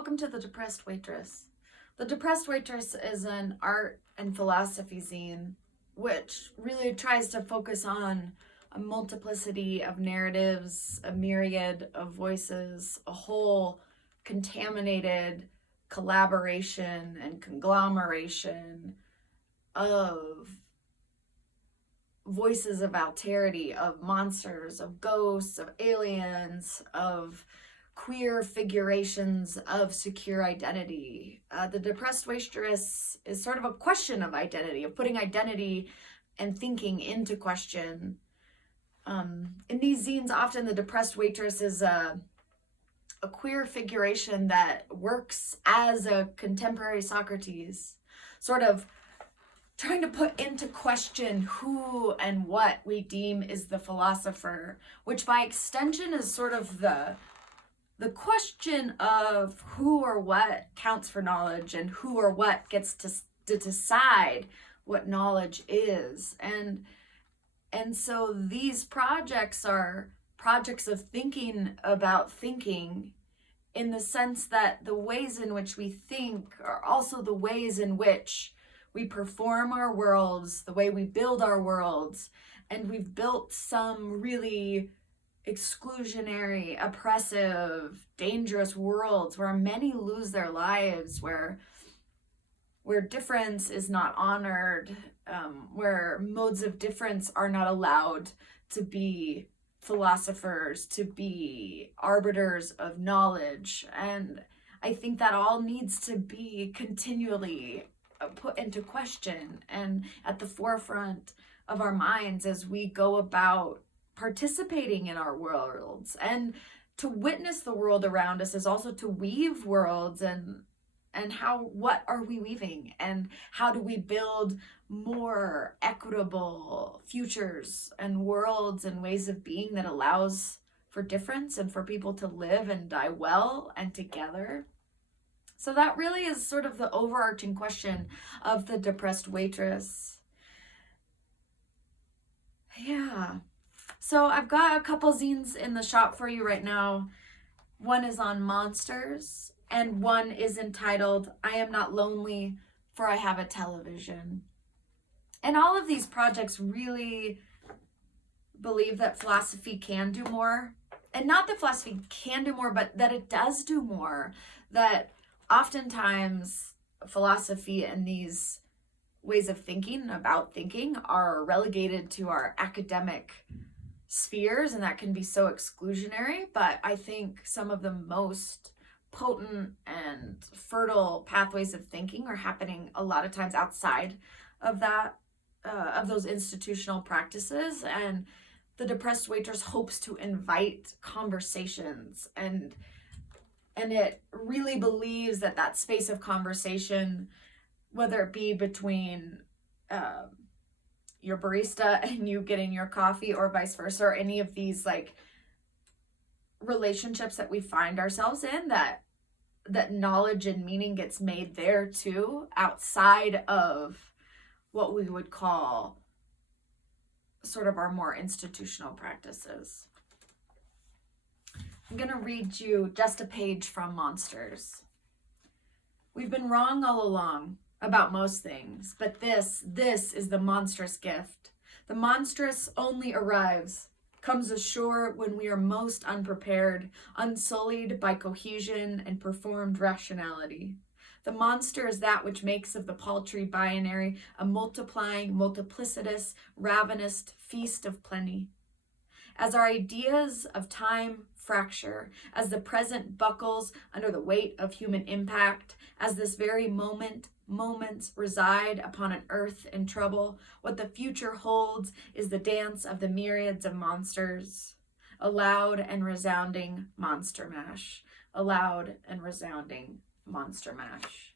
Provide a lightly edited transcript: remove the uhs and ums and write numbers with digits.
Welcome to The Depressed Waitress. The Depressed Waitress is an art and philosophy zine which really tries to focus on a multiplicity of narratives, a myriad of voices, a whole contaminated collaboration and conglomeration of voices of alterity, of monsters, of ghosts, of aliens, of queer figurations of secure identity. The Depressed Waitress is sort of a question of identity, of putting identity and thinking into question. In these zines, often the Depressed Waitress is a queer figuration that works as a contemporary Socrates, sort of trying to put into question who and what we deem is the philosopher, which by extension is sort of the question of who or what counts for knowledge and who or what gets to decide what knowledge is. And so these projects are projects of thinking about thinking, in the sense that the ways in which we think are also the ways in which we perform our worlds, the way we build our worlds. And we've built some really exclusionary, oppressive, dangerous worlds where many lose their lives, where difference is not honored, where modes of difference are not allowed to be philosophers, to be arbiters of knowledge. And I think that all needs to be continually put into question and at the forefront of our minds as we go about participating in our worlds. And to witness the world around us is also to weave worlds, and what are we weaving, and how do we build more equitable futures and worlds and ways of being that allows for difference and for people to live and die well and together. So that really is sort of the overarching question of The Depressed Waitress. Yeah. So I've got a couple zines in the shop for you right now. One is on monsters, and one is entitled, I Am Not Lonely, for I Have a Television. And all of these projects really believe that philosophy can do more. And not that philosophy can do more, but that it does do more. That oftentimes philosophy and these ways of thinking about thinking are relegated to our academic spheres, and that can be so exclusionary. But I think some of the most potent and fertile pathways of thinking are happening a lot of times outside of that, of those institutional practices. And The Depressed Waitress hopes to invite conversations, and it really believes that that space of conversation, whether it be between your barista and you getting your coffee, or vice versa, or any of these like relationships that we find ourselves in, that knowledge and meaning gets made there too, outside of what we would call sort of our more institutional practices. I'm going to read you just a page from Monsters. We've been wrong all along about most things, but this is the monstrous gift. The monstrous only arrives, comes ashore when we are most unprepared, unsullied by cohesion and performed rationality. The monster is that which makes of the paltry binary a multiplying, multiplicitous, ravenous feast of plenty. As our ideas of time fracture, as the present buckles under the weight of human impact, as this very moments reside upon an earth in trouble, what the future holds is the dance of the myriads of monsters. A loud and resounding monster mash. A loud and resounding monster mash.